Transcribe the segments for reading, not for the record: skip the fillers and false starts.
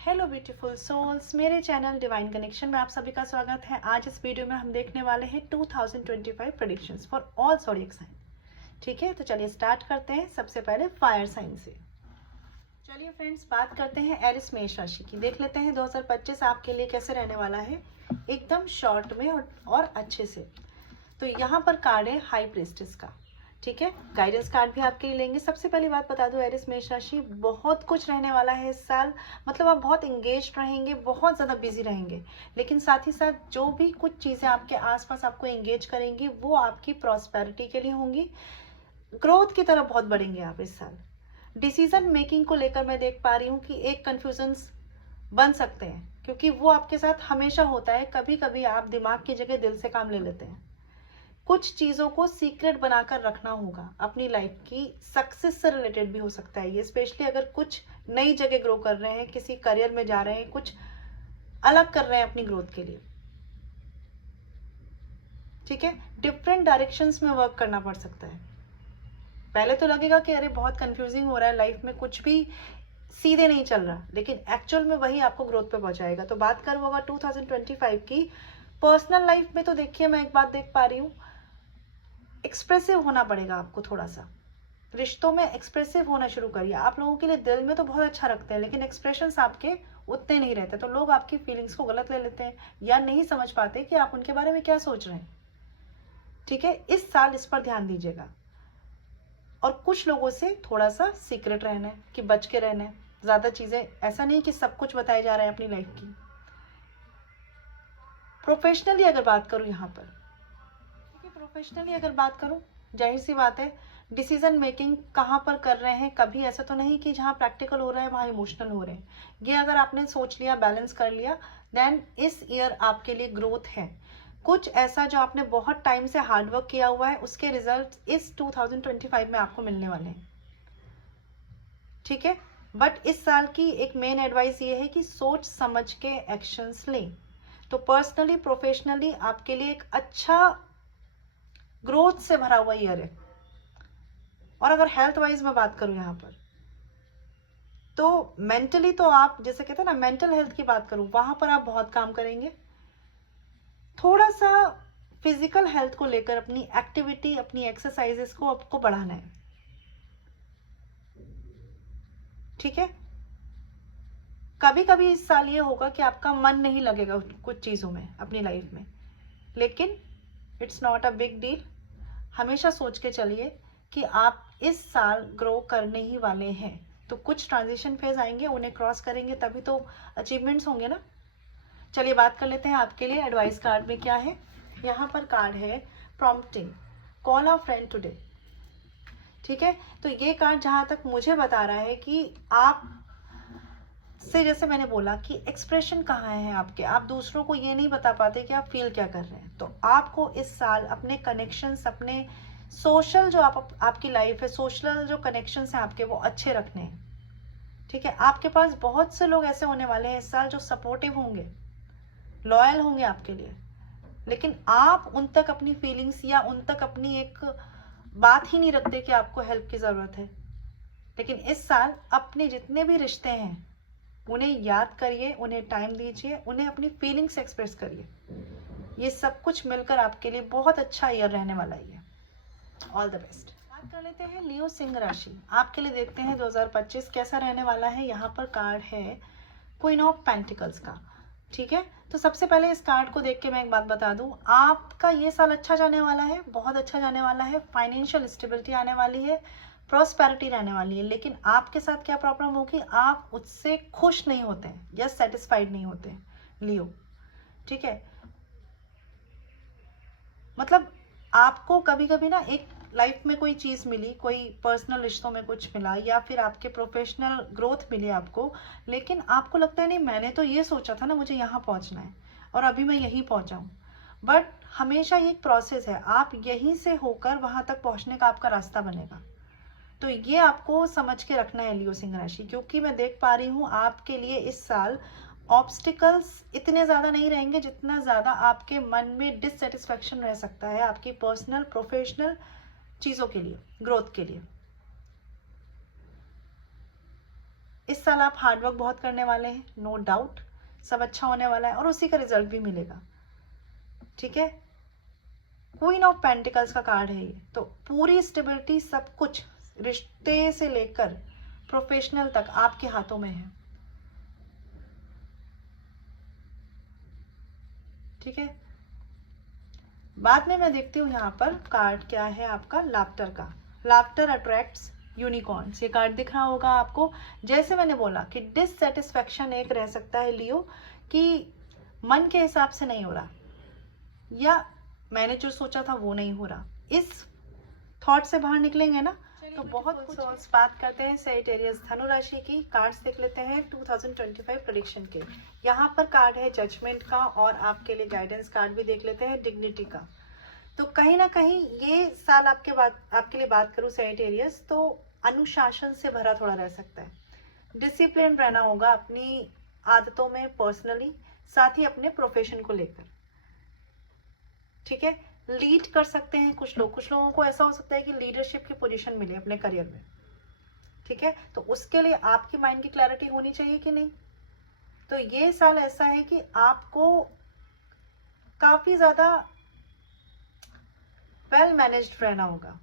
Hello beautiful souls, मेरे channel divine connection में आप सभी का स्वागत है। आज इस वीडियो में हम देखने वाले हैं 2025 predictions for all zodiac sign. ठीक है, तो चलिए स्टार्ट करते हैं। सबसे पहले फायर साइन से। चलिए फ्रेंड्स, बात करते हैं एरिस मेष राशि की। देख लेते हैं 2025 आपके लिए कैसे रहने वाला है, एकदम शॉर्ट में और अच्छे से। तो यहाँ पर कार्ड है हाई प्रीस्टेस का। ठीक है, गाइडेंस कार्ड भी आपके लिए लेंगे। सबसे पहली बात बता दूं, एरिस मेष राशि बहुत कुछ रहने वाला है इस साल। मतलब आप बहुत इंगेज रहेंगे, बहुत ज़्यादा बिजी रहेंगे, लेकिन साथ ही साथ जो भी कुछ चीज़ें आपके आसपास आपको इंगेज करेंगी वो आपकी प्रॉस्पेरिटी के लिए होंगी। ग्रोथ की तरफ बहुत बढ़ेंगे आप इस साल। डिसीजन मेकिंग को लेकर मैं देख पा रही हूँ कि एक कन्फ्यूजन्स बन सकते हैं, क्योंकि वो आपके साथ हमेशा होता है। कभी कभी आप दिमाग की जगह दिल से काम ले लेते हैं। कुछ चीज़ों को सीक्रेट बनाकर रखना होगा। अपनी लाइफ की सक्सेस से रिलेटेड भी हो सकता है ये, स्पेशली अगर कुछ नई जगह ग्रो कर रहे हैं, किसी करियर में जा रहे हैं, कुछ अलग कर रहे हैं अपनी ग्रोथ के लिए। ठीक है, डिफरेंट डायरेक्शंस में वर्क करना पड़ सकता है। पहले तो लगेगा कि अरे बहुत कंफ्यूजिंग हो रहा है, लाइफ में कुछ भी सीधे नहीं चल रहा, लेकिन एक्चुअल में वही आपको ग्रोथ पे पहुंचाएगा। तो बात करूँ होगा 2025 की पर्सनल लाइफ में, तो देखिए मैं एक बात देख पा रही हूँ, एक्सप्रेसिव होना पड़ेगा आपको थोड़ा सा। रिश्तों में एक्सप्रेसिव होना शुरू करिए। आप लोगों के लिए दिल में तो बहुत अच्छा रखते हैं, लेकिन एक्सप्रेशंस आपके उतने नहीं रहते, तो लोग आपकी फीलिंग्स को गलत ले लेते हैं या नहीं समझ पाते कि आप उनके बारे में क्या सोच रहे हैं। ठीक है, इस साल इस पर ध्यान दीजिएगा। और कुछ लोगों से थोड़ा सा सीक्रेट रहना है, कि बच के रहना है। ज़्यादा चीज़ें, ऐसा नहीं कि सब कुछ बताया जा रहा है अपनी लाइफ की। प्रोफेशनली अगर बात करूँ यहाँ पर, ठीक है, प्रोफेशनली अगर बात करूँ, जाहिर सी बात है, डिसीजन मेकिंग कहाँ पर कर रहे हैं। कभी ऐसा तो नहीं कि जहाँ प्रैक्टिकल हो रहा है वहाँ इमोशनल हो रहे हैं। ये अगर आपने सोच लिया, बैलेंस कर लिया, देन इस ईयर आपके लिए ग्रोथ है। कुछ ऐसा जो आपने बहुत टाइम से हार्डवर्क किया हुआ है, उसके रिजल्ट इस 2025 में आपको मिलने वाले हैं। ठीक है, बट इस साल की एक मेन एडवाइस ये है कि सोच समझ के एक्शंस लें। तो पर्सनली प्रोफेशनली आपके लिए एक अच्छा ग्रोथ से भरा हुआ ईयर है। और अगर हेल्थ वाइज में बात करूं यहाँ पर, तो मेंटली तो आप जैसे कहते हैं ना, मेंटल हेल्थ की बात करूं, वहां पर आप बहुत काम करेंगे। थोड़ा सा फिजिकल हेल्थ को लेकर अपनी एक्टिविटी, अपनी एक्सरसाइजेस को आपको बढ़ाना है। ठीक है, कभी कभी इस साल ये होगा कि आपका मन नहीं लगेगा कुछ चीज़ों में अपनी लाइफ में, लेकिन it's not a big deal. हमेशा सोच के चलिए कि आप इस साल ग्रो करने ही वाले हैं। तो कुछ ट्रांजिशन फेज आएंगे, उन्हें क्रॉस करेंगे तभी तो अचीवमेंट्स होंगे ना। चलिए बात कर लेते हैं आपके लिए एडवाइस कार्ड में क्या है। यहाँ पर कार्ड है प्रॉम्प्टिंग, कॉल अ फ्रेंड टुडे। ठीक है, तो ये कार्ड जहाँ तक मुझे बता रहा है कि आप से, जैसे मैंने बोला कि एक्सप्रेशन कहाँ है आपके, आप दूसरों को ये नहीं बता पाते कि आप फील क्या कर रहे हैं। तो आपको इस साल अपने कनेक्शंस, अपने सोशल जो आपकी लाइफ है, सोशल जो कनेक्शंस हैं आपके, वो अच्छे रखने हैं। ठीक है, आपके पास बहुत से लोग ऐसे होने वाले हैं इस साल जो सपोर्टिव होंगे, लॉयल होंगे आपके लिए, लेकिन आप उन तक अपनी फीलिंग्स या उन तक अपनी एक बात ही नहीं रखते कि आपको हेल्प की ज़रूरत है। लेकिन इस साल अपने जितने भी रिश्ते हैं उन्हें याद करिए, उन्हें टाइम दीजिए, उन्हें अपनी फीलिंग्स एक्सप्रेस करिए। ये सब कुछ मिलकर आपके लिए बहुत अच्छा ईयर रहने वाला है। All the best. बात कर लेते हैं लियो सिंह राशि। आपके लिए देखते हैं 2025 कैसा रहने वाला है। यहाँ पर कार्ड है क्वीन ऑफ पेंटिकल्स का। ठीक है, तो सबसे पहले इस कार्ड को देख के मैं एक बात बता दूं, आपका ये साल अच्छा जाने वाला है, बहुत अच्छा जाने वाला है। फाइनेंशियल स्टेबिलिटी आने वाली है, प्रॉस्पेरिटी रहने वाली है। लेकिन आपके साथ क्या प्रॉब्लम होगी, आप उससे खुश नहीं होते हैं या सेटिस्फाइड नहीं होते हैं लियो। ठीक है, मतलब आपको कभी कभी ना एक लाइफ में कोई चीज़ मिली, कोई पर्सनल रिश्तों में कुछ मिला, या फिर आपके प्रोफेशनल ग्रोथ मिली आपको, लेकिन आपको लगता है नहीं, मैंने तो ये सोचा था ना मुझे यहाँ पहुँचना है और अभी मैं यहीं पहुँचा हूँ। बट हमेशा ये एक प्रोसेस है, आप यहीं से होकर वहाँ तक पहुँचने का आपका रास्ता बनेगा। तो ये आपको समझ के रखना है लियो सिंह राशि, क्योंकि मैं देख पा रही हूँ आपके लिए इस साल ऑब्स्टिकल्स इतने ज़्यादा नहीं रहेंगे जितना ज़्यादा आपके मन में डिससेटिस्फैक्शन रह सकता है आपकी पर्सनल प्रोफेशनल चीज़ों के लिए, ग्रोथ के लिए। इस साल आप हार्डवर्क बहुत करने वाले हैं, नो डाउट, सब अच्छा होने वाला है और उसी का रिजल्ट भी मिलेगा। ठीक है, क्वीन ऑफ पेंटिकल्स का कार्ड है ये, तो पूरी स्टेबिलिटी, सब कुछ रिश्ते से लेकर प्रोफेशनल तक आपके हाथों में है। ठीक है, बाद में मैं देखती हूँ यहाँ पर कार्ड क्या है आपका, लाफ्टर का। लाफ्टर अट्रैक्ट्स यूनिकॉर्न्स, ये कार्ड दिख रहा होगा आपको। जैसे मैंने बोला कि डिससेटिस्फैक्शन एक रह सकता है लियो, कि मन के हिसाब से नहीं हो रहा, या मैंने जो सोचा था वो नहीं हो रहा, इस थॉट से बाहर निकलेंगे ना तो बहुत कुछ। बात करते हैं सैजिटेरियस धनु राशि की, कार्ड्स देख लेते हैं 2025 प्रेडिक्शन के। यहाँ पर कार्ड है जजमेंट का और आपके लिए गाइडेंस कार्ड भी देख लेते हैं डिग्निटी का। तो कहीं ना कहीं ये साल आपके लिए बात करूँ सैजिटेरियस, तो अनुशासन से भरा थोड़ा रह सकता है, डिसिप्लिन रहना होगा अपनी आदतों में, पर्सनली, साथ ही अपने प्रोफेशन को लेकर। ठीक है, लीड कर सकते हैं कुछ लोगों को ऐसा हो सकता है कि लीडरशिप की पोजीशन मिले अपने करियर में। ठीक है, तो उसके लिए आपकी माइंड की क्लैरिटी होनी चाहिए कि नहीं। तो ये साल ऐसा है कि आपको काफी ज्यादा वेल मैनेज्ड रहना होगा,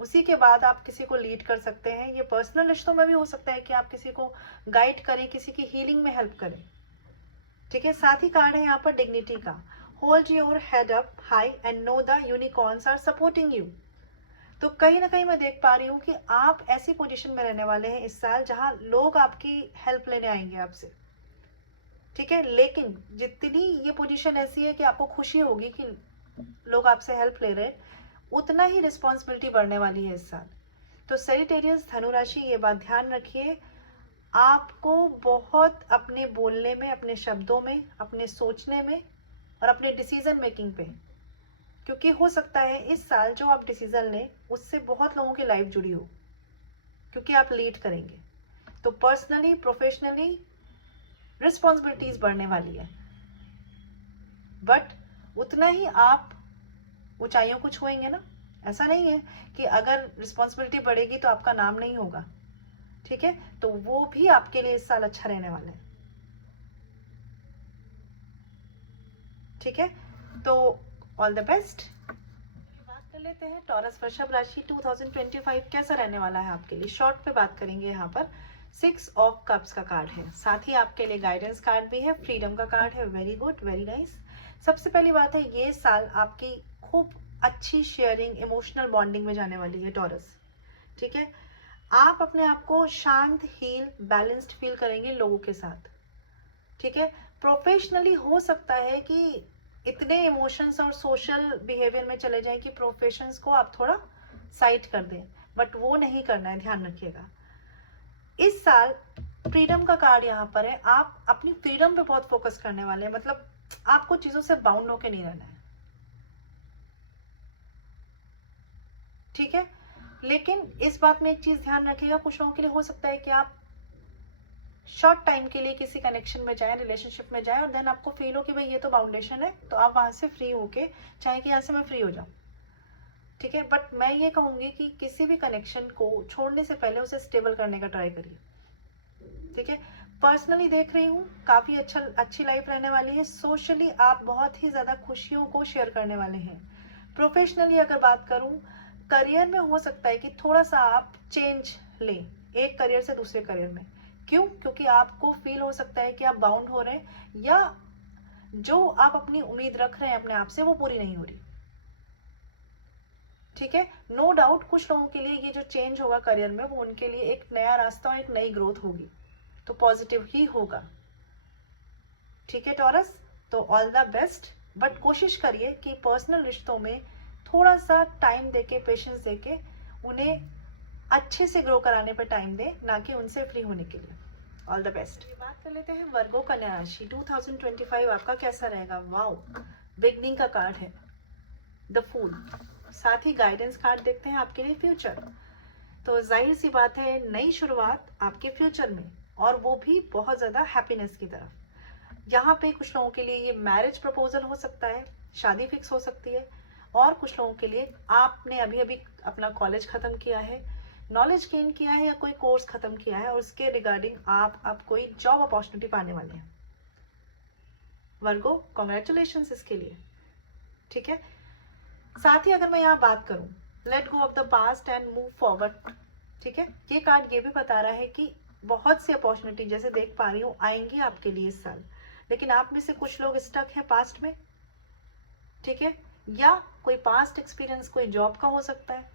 उसी के बाद आप किसी को लीड कर सकते हैं। ये पर्सनल रिश्तों में भी हो सकता है कि आप किसी को गाइड करें, किसी की हीलिंग में हेल्प करें। ठीक है, साथ ही कार्ड है यहाँ पर डिग्निटी का, hold your head up high and know the unicorns are supporting you. तो कहीं ना कहीं मैं देख पा रही हूँ कि आप ऐसी पोजीशन में रहने वाले हैं इस साल जहां लोग आपकी हेल्प लेने आएंगे आपसे। ठीक है, लेकिन जितनी ये पोजीशन ऐसी है कि आपको खुशी होगी कि लोग आपसे हेल्प ले रहे हैं, उतना ही रिस्पॉन्सिबिलिटी बढ़ने वाली है इस साल। तो सैजिटेरियस धनु राशि, ये बात ध्यान रखिए, आपको बहुत अपने बोलने में, अपने शब्दों में, अपने सोचने में और अपने डिसीजन मेकिंग पे, क्योंकि हो सकता है इस साल जो आप डिसीजन लें उससे बहुत लोगों की लाइफ जुड़ी हो, क्योंकि आप लीड करेंगे। तो पर्सनली, प्रोफेशनली रिस्पॉन्सिबिलिटीज बढ़ने वाली है, बट उतना ही आप ऊंचाइयों को छुएंगे ना। ऐसा नहीं है कि अगर रिस्पॉन्सिबिलिटी बढ़ेगी तो आपका नाम नहीं होगा। ठीक है, तो वो भी आपके लिए इस साल अच्छा रहने वाला है। ठीक है, तो ऑल द बेस्ट। बात कर लेते हैं टॉरस वृषभ राशि 2025 कैसा रहने वाला है आपके लिए। शॉर्ट पे बात करेंगे। यहाँ पर 6 ऑफ कप्स का कार्ड है, साथ ही आपके लिए गाइडेंस कार्ड भी है, फ्रीडम का कार्ड है। Very good, very nice. सबसे पहली बात है, ये साल आपकी खूब अच्छी शेयरिंग, इमोशनल बॉन्डिंग में जाने वाली है टॉरस। ठीक है, आप अपने आप को शांत, हील, बैलेंस्ड फील करेंगे लोगों के साथ। ठीक है, प्रोफेशनली हो सकता है कि इतने इमोशंस और सोशल बिहेवियर में चले जाएं कि प्रोफेशंस को आप थोड़ा साइड कर दें, बट वो नहीं करना है, ध्यान रखिएगा। इस साल फ्रीडम का कार्ड यहाँ पर है, आप अपनी फ्रीडम पे बहुत फोकस करने वाले हैं, मतलब आपको चीजों से बाउंड होकर नहीं रहना है। ठीक है, लेकिन इस बात में एक चीज ध्यान रखिएगा, कुछ लोगों के लिए हो सकता है कि आप शॉर्ट टाइम के लिए किसी कनेक्शन में जाए, रिलेशनशिप में जाए, और देन आपको फील हो कि भाई ये तो बाउंडेशन है, तो आप वहां से फ्री होके चाहे कि यहाँ से मैं फ्री हो जाऊं। ठीक है, बट मैं ये कहूंगी कि किसी भी कनेक्शन को छोड़ने से पहले उसे स्टेबल करने का ट्राई करिए। ठीक है, पर्सनली देख रही हूँ काफी अच्छी लाइफ रहने वाली है। सोशली आप बहुत ही ज्यादा खुशियों को शेयर करने वाले हैं। प्रोफेशनली अगर बात करूं, करियर में हो सकता है कि थोड़ा सा आप चेंज लें, एक करियर से दूसरे करियर में। क्यों? क्योंकि आपको फील हो सकता है कि आप बाउंड हो रहे हैं, या जो आप अपनी उम्मीद रख रहे हैं अपने आप से वो पूरी नहीं हो रही। ठीक है, नो डाउट कुछ लोगों के लिए ये जो चेंज होगा करियर में, वो उनके लिए एक नया रास्ता और एक नई ग्रोथ होगी, तो पॉजिटिव ही होगा। ठीक है टॉरस, तो ऑल द बेस्ट। बट कोशिश करिए कि पर्सनल रिश्तों में थोड़ा सा टाइम देके, पेशेंस देके उन्हें अच्छे से ग्रो कराने पर टाइम दें, ना कि उनसे फ्री होने के लिए। All the best. बात कर लेते हैं वर्गो कन्या राशि 2025 आपका कैसा रहेगा। वाओ, बिगनिंग का कार्ड है, द फूल, साथ ही गाइडेंस कार्ड देखते हैं आपके लिए फ्यूचर। तो जाहिर सी बात है, नई शुरुआत आपके फ्यूचर में, और वो भी बहुत ज्यादा हैप्पीनेस की तरफ। यहाँ पे कुछ लोगों के लिए ये मैरिज प्रपोजल हो सकता है, शादी फिक्स हो सकती है, और कुछ लोगों के लिए आपने अभी अभी अपना कॉलेज खत्म किया है नॉलेज गेन किया है या कोई कोर्स खत्म किया है और उसके रिगार्डिंग आप अब कोई जॉब अपॉर्चुनिटी पाने वाले हैं। वर्गो कॉन्ग्रेचुलेशंस इसके लिए, ठीक है। साथ ही अगर मैं यहाँ बात करूं, let go of the past and move forward, ठीक है, ये कार्ड ये भी बता रहा है कि बहुत सी अपॉर्चुनिटी जैसे देख पा रही हूँ आएंगी आपके लिए इस साल, लेकिन आप में से कुछ लोग स्टक हैं पास्ट में, ठीक है, या कोई पास्ट एक्सपीरियंस कोई जॉब का हो सकता है,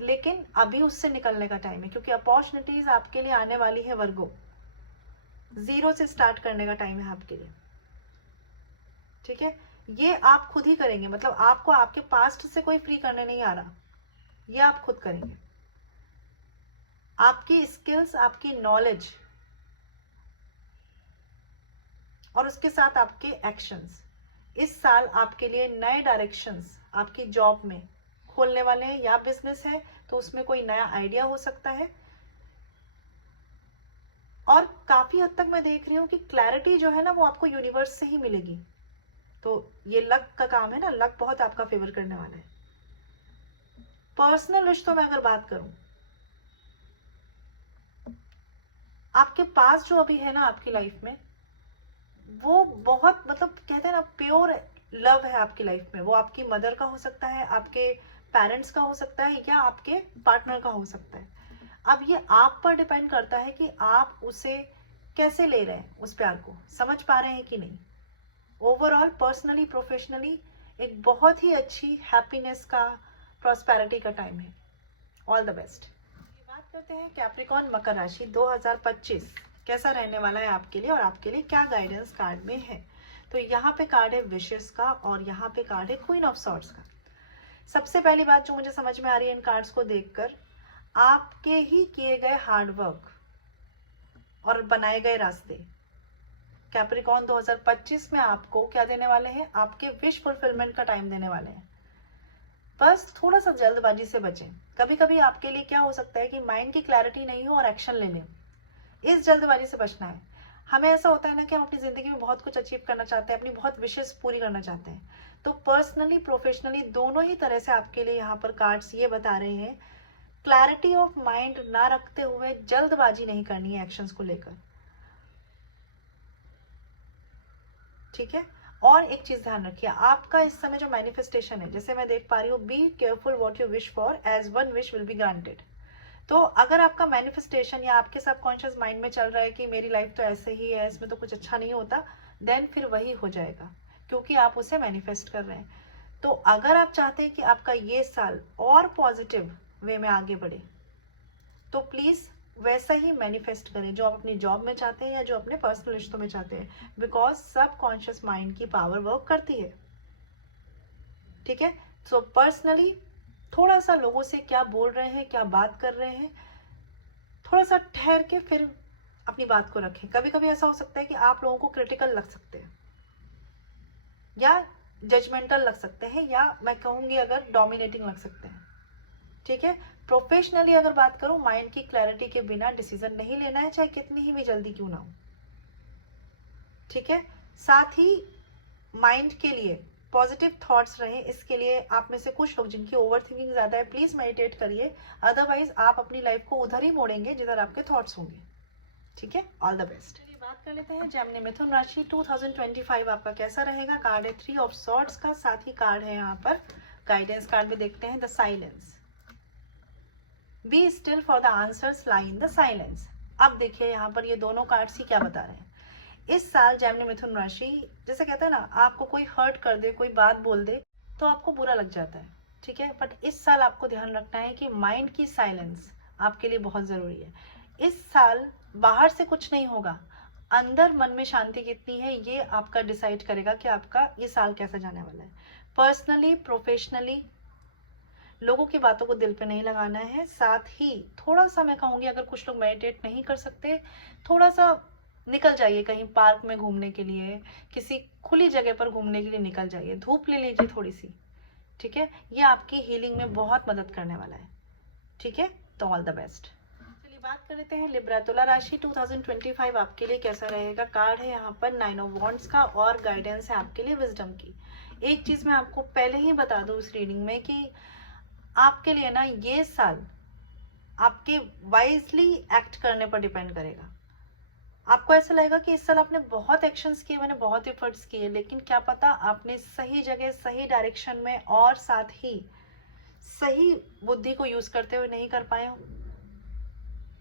लेकिन अभी उससे निकलने का टाइम है, क्योंकि अपॉर्चुनिटीज आपके लिए आने वाली है वर्गो। जीरो से स्टार्ट करने का टाइम है आपके लिए, ठीक है। ये आप खुद ही करेंगे, मतलब आपको आपके पास्ट से कोई फ्री करने नहीं आ रहा, ये आप खुद करेंगे। आपकी स्किल्स, आपकी नॉलेज और उसके साथ आपके एक्शंस इस साल आपके लिए नए डायरेक्शंस आपकी जॉब में खोलने वाले हैं, या बिजनेस है तो उसमें कोई नया आइडिया हो सकता है। और काफी हद तक मैं देख रही हूँ कि क्लैरिटी जो है ना वो आपको यूनिवर्स से ही मिलेगी, तो ये लक का काम है ना, लक बहुत आपका फेवर करने वाला है। पर्सनल विश तो मैं अगर बात करूं, आपके पास जो अभी है ना आपकी लाइफ में, वो बहुत मतलब कहते हैं ना प्योर लव है आपकी लाइफ में। वो आपकी मदर का हो सकता है, आपके पेरेंट्स का हो सकता है, या आपके पार्टनर का हो सकता है। अब ये आप पर डिपेंड करता है कि आप उसे कैसे ले रहे हैं, उस प्यार को समझ पा रहे हैं कि नहीं। ओवरऑल पर्सनली प्रोफेशनली एक बहुत ही अच्छी हैप्पीनेस का, प्रॉस्पेरिटी का टाइम है। All the best. बात करते हैं कैप्रिकॉर्न मकर राशि 2025 कैसा रहने वाला है आपके लिए, और आपके लिए क्या गाइडेंस कार्ड में है। तो यहाँ पे कार्ड है विशेस का, और यहाँ पे कार्ड है क्वीन ऑफ सॉर्ड्स का। सबसे पहली बात जो मुझे समझ में आ रही है इन कार्ड्स को देखकर, आपके ही किए गए हार्डवर्क और बनाए गए रास्ते कैप्रिकॉर्न 2025 में आपको क्या देने वाले हैं, आपके विश फुलफिलमेंट का टाइम देने वाले हैं। बस थोड़ा सा जल्दबाजी से बचें। कभी कभी आपके लिए क्या हो सकता है कि माइंड की क्लैरिटी नहीं हो और एक्शन ले लें, इस जल्दबाजी से बचना है। हमें ऐसा होता है ना कि हम अपनी जिंदगी में बहुत कुछ अचीव करना चाहते हैं, अपनी बहुत विशेष पूरी करना चाहते हैं, तो पर्सनली प्रोफेशनली दोनों ही तरह से आपके लिए यहाँ पर कार्ड्स ये बता रहे हैं, क्लैरिटी ऑफ माइंड ना रखते हुए जल्दबाजी नहीं करनी है एक्शंस को लेकर, ठीक है। और एक चीज ध्यान रखिए, आपका इस समय जो मैनिफेस्टेशन है, जैसे मैं देख पा रही हूँ, be careful what you wish for as one wish will be granted. तो अगर आपका मैनिफेस्टेशन या आपके सबकॉन्शियस माइंड में चल रहा है कि मेरी लाइफ तो ऐसे ही है, इसमें तो कुछ अच्छा नहीं होता, देन फिर वही हो जाएगा, क्योंकि आप उसे मैनिफेस्ट कर रहे हैं। तो अगर आप चाहते हैं कि आपका ये साल और पॉजिटिव वे में आगे बढ़े, तो प्लीज वैसा ही मैनिफेस्ट करें जो आप अपनी जॉब में चाहते हैं या जो अपने पर्सनल रिश्तों में चाहते हैं, बिकॉज सबकॉन्शियस माइंड की पावर वर्क करती है, ठीक है। सो पर्सनली थोड़ा सा लोगों से क्या बोल रहे हैं, क्या बात कर रहे हैं, थोड़ा सा ठहर के फिर अपनी बात को रखें। कभी कभी ऐसा हो सकता है कि आप लोगों को क्रिटिकल लग सकते हैं, या जजमेंटल लग सकते हैं, या मैं कहूंगी अगर डोमिनेटिंग लग सकते हैं, ठीक है। प्रोफेशनली अगर बात करूं, माइंड की क्लैरिटी के बिना डिसीजन नहीं लेना है, चाहे कितनी ही भी जल्दी क्यों ना हो, ठीक है। साथ ही माइंड के लिए पॉजिटिव थॉट्स रहे, इसके लिए आप में से कुछ लोग जिनकी ओवर थिंकिंग ज्यादा है, प्लीज मेडिटेट करिए, अदरवाइज आप अपनी लाइफ को उधर ही मोड़ेंगे जिधर आपके थॉट्स होंगे, ठीक है। All the best. चलिए बात कर लेते हैं जेमिनी मिथुन राशि 2025 आपका कैसा रहेगा। कार्ड है 3 ऑफ सॉर्ड्स का, साथ ही कार्ड है यहाँ पर गाइडेंस कार्ड में देखते हैं the silence. Be still for the answers lie in the silence. अब देखिए यहाँ पर ये दोनों कार्ड्स ही क्या बता रहे हैं। इस साल जेमिनी मिथुन राशि, जैसे कहते हैं ना, आपको कोई हर्ट कर दे, कोई बात बोल दे तो आपको बुरा लग जाता है, ठीक है। बट इस साल आपको ध्यान रखना है कि माइंड की साइलेंस आपके लिए बहुत जरूरी है। इस साल बाहर से कुछ नहीं होगा, अंदर मन में शांति कितनी है ये आपका डिसाइड करेगा कि आपका ये साल कैसा जाने वाला है। पर्सनली प्रोफेशनली लोगों की बातों को दिल पे नहीं लगाना है। साथ ही थोड़ा सा मैं कहूंगी, अगर कुछ लोग मेडिटेट नहीं कर सकते, थोड़ा सा निकल जाइए कहीं पार्क में घूमने के लिए, किसी खुली जगह पर घूमने के लिए निकल जाइए, धूप ले लीजिए थोड़ी सी, ठीक है। ये आपकी हीलिंग में बहुत मदद करने वाला है, ठीक है। तो ऑल द बेस्ट। चलिए बात कर लेते हैं लिब्रा तुला राशि 2025 आपके लिए कैसा रहेगा। कार्ड है यहाँ पर 9 ऑफ वॉन्ड्स का, और गाइडेंस है आपके लिए विजडम की। एक चीज मैं आपको पहले ही बता दूं इस रीडिंग में कि आपके लिए ना ये साल आपके वाइजली एक्ट करने पर डिपेंड करेगा। आपको ऐसा लगेगा कि इस साल आपने बहुत एक्शंस किए, मैंने बहुत एफर्ट्स किए, लेकिन क्या पता आपने सही जगह सही डायरेक्शन में और साथ ही सही बुद्धि को यूज करते हुए नहीं कर पाए हो।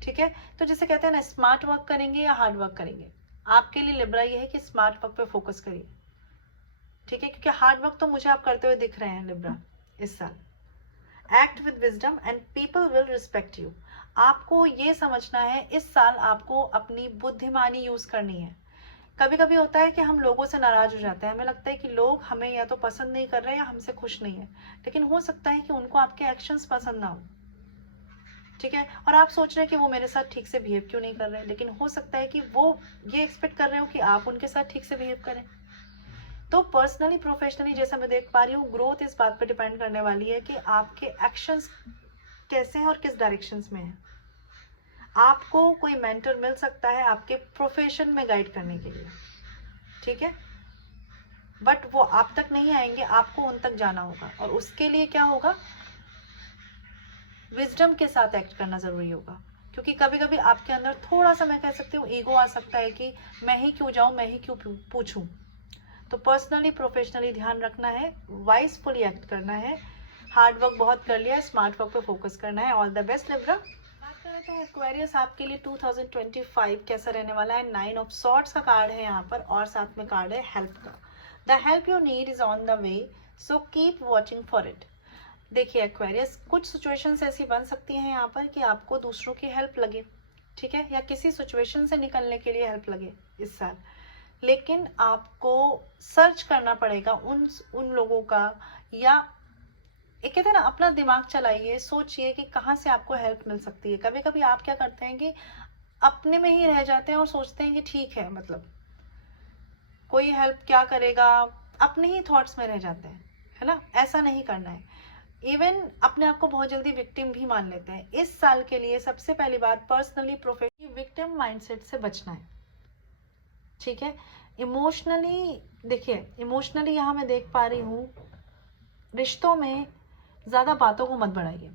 ठीक है, तो जैसे कहते हैं ना, स्मार्ट वर्क करेंगे या हार्ड वर्क करेंगे, आपके लिए लिब्रा ये है कि स्मार्ट वर्क पे फोकस करिए। ठीक है, क्योंकि हार्ड वर्क तो मुझे आप करते हुए दिख रहे हैं लिब्रा इस साल। Act with wisdom and people will respect you. आपको ये समझना है इस साल आपको अपनी बुद्धिमानी यूज करनी है। कभी कभी होता है कि हम लोगों से नाराज हो जाते हैं, हमें लगता है कि लोग हमें या तो पसंद नहीं कर रहे हैं या हमसे खुश नहीं है, लेकिन हो सकता है कि उनको आपके एक्शंस पसंद ना हो। ठीक है, और आप सोच रहे हैं कि वो मेरे साथ ठीक से बिहेव क्यों नहीं कर रहे हैं, लेकिन हो सकता है कि वो ये एक्सपेक्ट कर रहे हो कि आप उनके साथ ठीक से बिहेव करें। तो पर्सनली प्रोफेशनली जैसा मैं देख पा रही हूँ, ग्रोथ इस बात पर डिपेंड करने वाली है कि आपके एक्शंस कैसे हैं और किस डायरेक्शंस में हैं। आपको कोई मेंटर मिल सकता है आपके प्रोफेशन में गाइड करने के लिए। ठीक है, बट वो आप तक नहीं आएंगे, आपको उन तक जाना होगा, और उसके लिए क्या होगा, विजडम के साथ एक्ट करना जरूरी होगा। क्योंकि कभी कभी आपके अंदर थोड़ा सा, मैं कह सकती हूँ, ईगो आ सकता है कि मैं ही क्यों जाऊं, मैं ही क्यों पूछूं। तो पर्सनली प्रोफेशनली ध्यान रखना है, वाइजफुली एक्ट करना है, हार्ड वर्क बहुत कर लिया है, स्मार्ट वर्क पे फोकस करना है। All the best Libra. बात कर रहे हैं एक्वेरियस आपके लिए 2025 कैसा रहने वाला है। 9 ऑफ सॉर्ड्स का कार्ड है यहाँ पर, और साथ में कार्ड है हेल्प का। The help you need is on the way, so keep watching for it. देखिए एक्वेरियस, कुछ सिचुएशंस ऐसी बन सकती हैं यहाँ पर कि आपको दूसरों की हेल्प लगे, ठीक है, या किसी सिचुएशन से निकलने के लिए हेल्प लगे इस साल, लेकिन आपको सर्च करना पड़ेगा उन लोगों का, या एक कहते हैं ना, अपना दिमाग चलाइए, सोचिए कि कहाँ से आपको हेल्प मिल सकती है। कभी कभी आप क्या करते हैं कि अपने में ही रह जाते हैं और सोचते हैं कि ठीक है, मतलब कोई हेल्प क्या करेगा, अपने ही थॉट्स में रह जाते हैं, है ना। ऐसा नहीं करना है। इवन अपने आप को बहुत जल्दी विक्टिम भी मान लेते हैं। इस साल के लिए सबसे पहली बात, पर्सनली प्रोफेशनली विक्टिम माइंडसेट से बचना है। ठीक है, इमोशनली, देखिए इमोशनली यहाँ मैं देख पा रही हूँ, रिश्तों में ज़्यादा बातों को मत बढ़ाइए।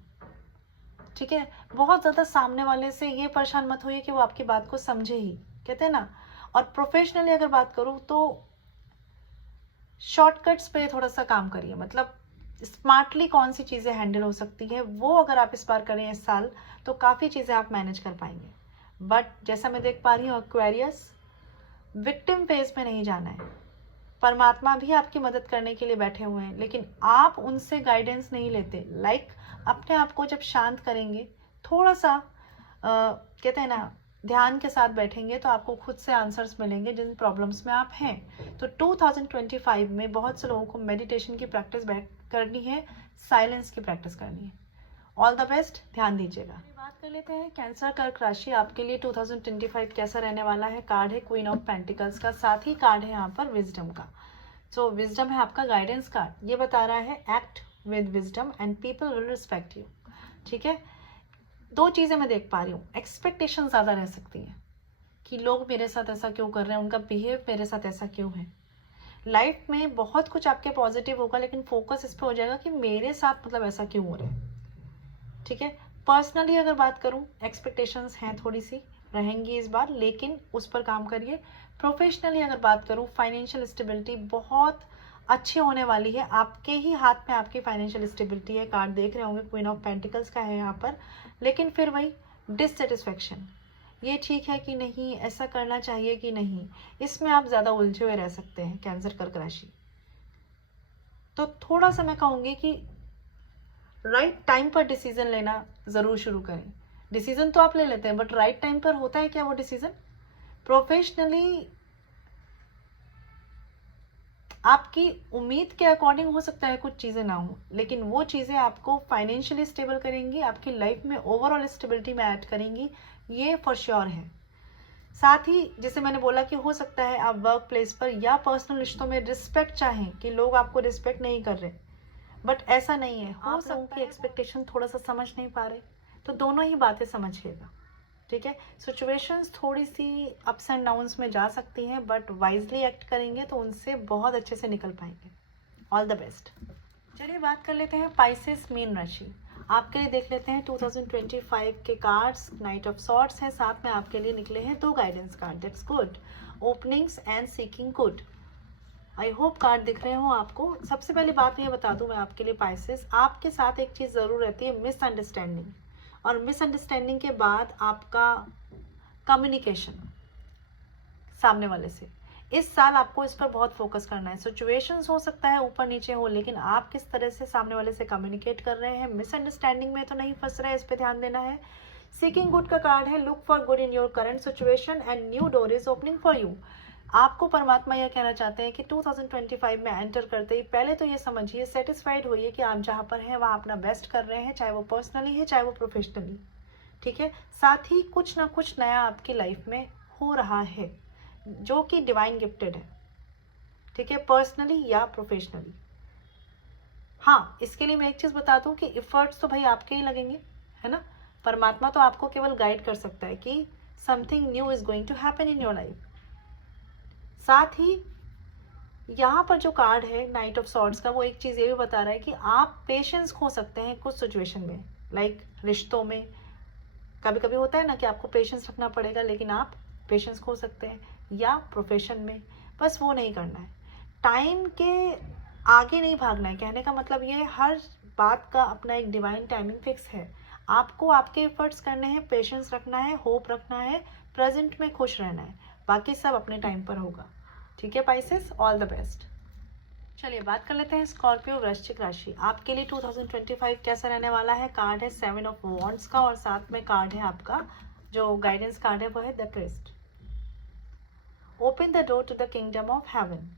ठीक है, बहुत ज़्यादा सामने वाले से ये परेशान मत होइए कि वो आपकी बात को समझे ही, कहते हैं ना। और प्रोफेशनली अगर बात करूँ तो शॉर्टकट्स पे थोड़ा सा काम करिए, मतलब स्मार्टली कौन सी चीज़ें हैंडल हो सकती है, वो अगर आप इस बार करें इस साल, तो काफ़ी चीज़ें आप मैनेज कर पाएंगे। बट जैसा मैं देख पा रही हूँ एक्वेरियस, विक्टिम फेज में नहीं जाना है। परमात्मा भी आपकी मदद करने के लिए बैठे हुए हैं, लेकिन आप उनसे गाइडेंस नहीं लेते। अपने आप को जब शांत करेंगे, थोड़ा सा कहते हैं ना, ध्यान के साथ बैठेंगे, तो आपको खुद से आंसर्स मिलेंगे जिन प्रॉब्लम्स में आप हैं। तो 2025 में बहुत से लोगों को मेडिटेशन की प्रैक्टिस करनी है, साइलेंस की प्रैक्टिस करनी है। ऑल द बेस्ट, ध्यान दीजिएगा। बात कर लेते हैं कैंसर कर्क राशि आपके लिए 2025 कैसा रहने वाला है। कार्ड है क्वीन ऑफ पेंटिकल्स का, साथ ही कार्ड है यहाँ पर विजडम का। सो विजडम है आपका गाइडेंस कार्ड, ये बता रहा है act with wisdom and people will respect you. ठीक है, दो चीज़ें मैं देख पा रही हूँ, एक्सपेक्टेशन ज़्यादा रह सकती है कि लोग मेरे साथ ऐसा क्यों कर रहे हैं, उनका बिहेव मेरे साथ ऐसा क्यों है। लाइफ में बहुत कुछ आपके पॉजिटिव होगा, लेकिन फोकस इस पर हो जाएगा कि मेरे साथ मतलब ऐसा क्यों हो रहा है। ठीक है, पर्सनली अगर बात करूं, एक्सपेक्टेशंस हैं, थोड़ी सी रहेंगी इस बार, लेकिन उस पर काम करिए। प्रोफेशनली अगर बात करूं, फाइनेंशियल स्टेबिलिटी बहुत अच्छी होने वाली है, आपके ही हाथ में आपकी फाइनेंशियल स्टेबिलिटी है। कार्ड देख रहे होंगे क्वीन ऑफ पेंटिकल्स का है यहाँ पर, लेकिन फिर वही डिससेटिस्फैक्शन, ये ठीक है कि नहीं, ऐसा करना चाहिए कि नहीं, इसमें आप ज़्यादा उलझे हुए रह सकते हैं कैंसर कर्क राशि। तो थोड़ा सा मैं कहूँगी कि राइट टाइम पर डिसीजन लेना ज़रूर शुरू करें। डिसीजन तो आप ले लेते हैं, बट राइट टाइम पर होता है क्या वो डिसीजन। प्रोफेशनली आपकी उम्मीद के अकॉर्डिंग हो सकता है कुछ चीज़ें ना हो, लेकिन वो चीज़ें आपको फाइनेंशियली स्टेबल करेंगी, आपकी लाइफ में ओवरऑल स्टेबिलिटी में ऐड करेंगी, ये फॉर श्योर है। साथ ही जैसे मैंने बोला कि हो सकता है आप वर्क प्लेस पर या पर्सनल रिश्तों में रिस्पेक्ट चाहें कि लोग आपको रिस्पेक्ट नहीं कर रहे, बट ऐसा नहीं है। हो सकता है एक्सपेक्टेशन थोड़ा सा समझ नहीं पा रहे, तो दोनों ही बातें समझिएगा। ठीक है, सिचुएशंस थोड़ी सी अप्स एंड डाउन्स में जा सकती हैं, बट वाइजली एक्ट करेंगे तो उनसे बहुत अच्छे से निकल पाएंगे। All the best. चलिए बात कर लेते हैं पाइसेस मीन राशि आपके लिए देख लेते हैं 2025 के कार्ड्स। नाइट ऑफ सॉर्ड्स है, साथ में आपके लिए निकले हैं 2 guidance card. That's good. Openings and seeking good. I hope card दिख रहे हो आपको। सबसे पहली बात ये बता दूं मैं आपके लिए पाइसेस, आपके साथ एक चीज़ ज़रूर रहती है, मिसअंडरस्टैंडिंग। और मिसअंडरस्टैंडिंग के बाद आपका कम्युनिकेशन सामने वाले से। इस साल आपको इस पर बहुत फोकस करना है। सिचुएशंस हो सकता है ऊपर नीचे हो, लेकिन आप किस तरह से सामने वाले से कम्युनिकेट कर रहे हैं, मिसअंडरस्टैंडिंग में तो नहीं फंस रहे, इस पे ध्यान देना है। सीकिंग गुड का कार्ड है, look for good in your current situation and new door is opening for you. आपको परमात्मा यह कहना चाहते हैं कि 2025 में एंटर करते ही पहले तो ये समझिए, सेटिस्फाइड होइए कि आप जहाँ पर हैं वहाँ अपना बेस्ट कर रहे हैं, चाहे वो पर्सनली है चाहे वो प्रोफेशनली। ठीक है, साथ ही कुछ ना कुछ नया आपकी लाइफ में हो रहा है जो कि डिवाइन गिफ्टेड है। ठीक है, पर्सनली या प्रोफेशनली। हाँ, इसके लिए मैं एक चीज़ बता दूं कि एफर्ट्स तो भाई आपके ही लगेंगे, है ना। परमात्मा तो आपको केवल गाइड कर सकता है कि something new is going to happen in your life. साथ ही यहाँ पर जो कार्ड है नाइट ऑफ सॉर्ड्स का, वो एक चीज़ ये भी बता रहा है कि आप पेशेंस खो सकते हैं कुछ सिचुएशन में, लाइक रिश्तों में। कभी कभी होता है ना कि आपको पेशेंस रखना पड़ेगा, लेकिन आप पेशेंस खो सकते हैं, या प्रोफेशन में। बस वो नहीं करना है, टाइम के आगे नहीं भागना है। कहने का मतलब ये है, हर बात का अपना एक डिवाइन टाइमिंग फिक्स है। आपको आपके एफर्ट्स करने हैं, पेशेंस रखना है, होप रखना है, प्रेजेंट में खुश रहना है, बाकी सब अपने टाइम पर होगा। ठीक है पाइसेस, ऑल द बेस्ट। चलिए बात कर लेते हैं स्कॉर्पियो वृश्चिक राशि। आपके लिए 2025 कैसा रहने वाला है। कार्ड है 7 ऑफ वॉन्ड्स का, और साथ में कार्ड है आपका जो गाइडेंस कार्ड है वो है the Christ. Open the door to the kingdom of heaven.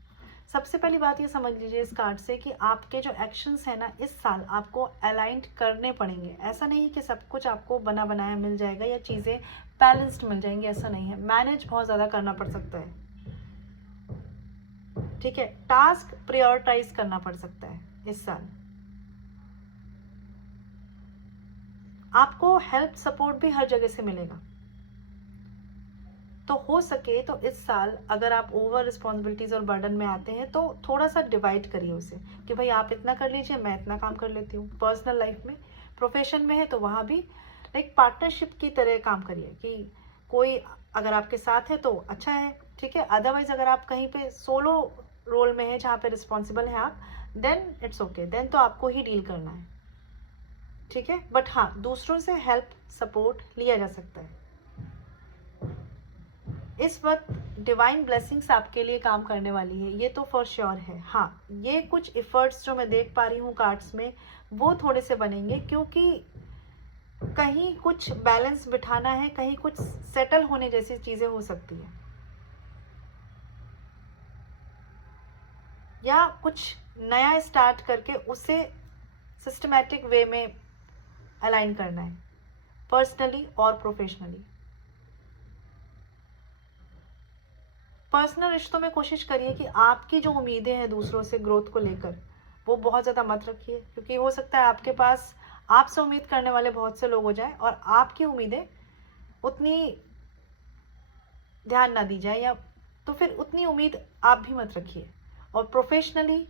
सबसे पहली बात ये समझ लीजिए इस कार्ड से कि आपके जो एक्शंस है ना, इस साल आपको अलाइंड करने पड़ेंगे। ऐसा नहीं है कि सब कुछ आपको बना बनाया मिल जाएगा या चीज़ें बैलेंस्ड मिल जाएंगी, ऐसा नहीं है। मैनेज बहुत ज़्यादा करना पड़ सकता है। ठीक है, टास्क प्रायोरिटाइज करना पड़ सकता है इस साल। आपको हेल्प सपोर्ट भी हर जगह से मिलेगा। तो हो सके तो इस साल अगर आप ओवर रिस्पॉन्सिबिलिटीज और बर्डन में आते हैं तो थोड़ा सा डिवाइड करिए उसे, कि भाई आप इतना कर लीजिए, मैं इतना काम कर लेती हूँ। पर्सनल लाइफ में, प्रोफेशन में है तो वहाँ भी लाइक पार्टनरशिप की तरह काम करिए, कि कोई अगर आपके साथ है तो अच्छा है, ठीक है। अदरवाइज अगर आप कहीं पे सोलो रोल में है जहाँ पे रिस्पॉन्सिबल है आप, देन इट्स ओके, देन तो आपको ही डील करना है। ठीक है, बट हाँ, दूसरों से हेल्प सपोर्ट लिया जा सकता है। इस वक्त डिवाइन ब्लेसिंग्स आपके लिए काम करने वाली है, ये तो फॉर श्योर है। हाँ, ये कुछ एफर्ट्स जो मैं देख पा रही हूँ कार्ड्स में, वो थोड़े से बनेंगे, क्योंकि कहीं कुछ बैलेंस बिठाना है, कहीं कुछ सेटल होने जैसी चीजें हो सकती है, या कुछ नया स्टार्ट करके उसे सिस्टमैटिक वे में अलाइन करना है, पर्सनली और प्रोफेशनली। पर्सनल रिश्तों में कोशिश करिए कि आपकी जो उम्मीदें हैं दूसरों से ग्रोथ को लेकर, वो बहुत ज़्यादा मत रखिए, क्योंकि हो सकता है आपके पास आपसे उम्मीद करने वाले बहुत से लोग हो जाए और आपकी उम्मीदें उतनी ध्यान ना दी जाए, या तो फिर उतनी उम्मीद आप भी मत रखिए। और प्रोफेशनली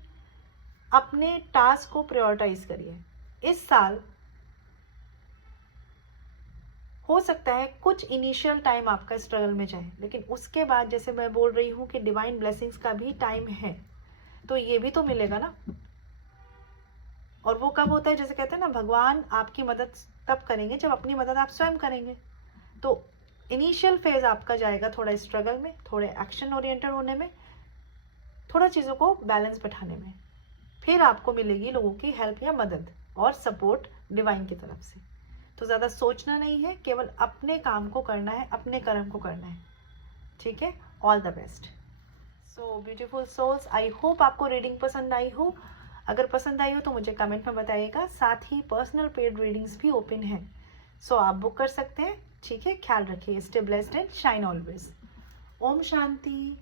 अपने टास्क को प्रायोरिटाइज करिए। इस साल हो सकता है कुछ इनिशियल टाइम आपका स्ट्रगल में जाए, लेकिन उसके बाद जैसे मैं बोल रही हूँ कि डिवाइन ब्लेसिंग्स का भी टाइम है, तो ये भी तो मिलेगा ना। और वो कब होता है, जैसे कहते हैं ना, भगवान आपकी मदद तब करेंगे जब अपनी मदद आप स्वयं करेंगे। तो इनिशियल फेज आपका जाएगा थोड़ा स्ट्रगल में, थोड़े एक्शन ओरिएंटेड होने में, थोड़ा चीज़ों को बैलेंस बैठाने में, फिर आपको मिलेगी लोगों की हेल्प या मदद और सपोर्ट डिवाइन की तरफ से। तो ज़्यादा सोचना नहीं है, केवल अपने काम को करना है, अपने कर्म को करना है। ठीक है, all the best. So beautiful souls, I hope आपको रीडिंग पसंद आई हो। अगर पसंद आई हो तो मुझे कमेंट में बताइएगा। साथ ही पर्सनल पेड रीडिंग्स भी ओपन हैं, सो आप बुक कर सकते हैं। ठीक है, ख्याल रखिए, stay blessed and shine always. ओम शांति।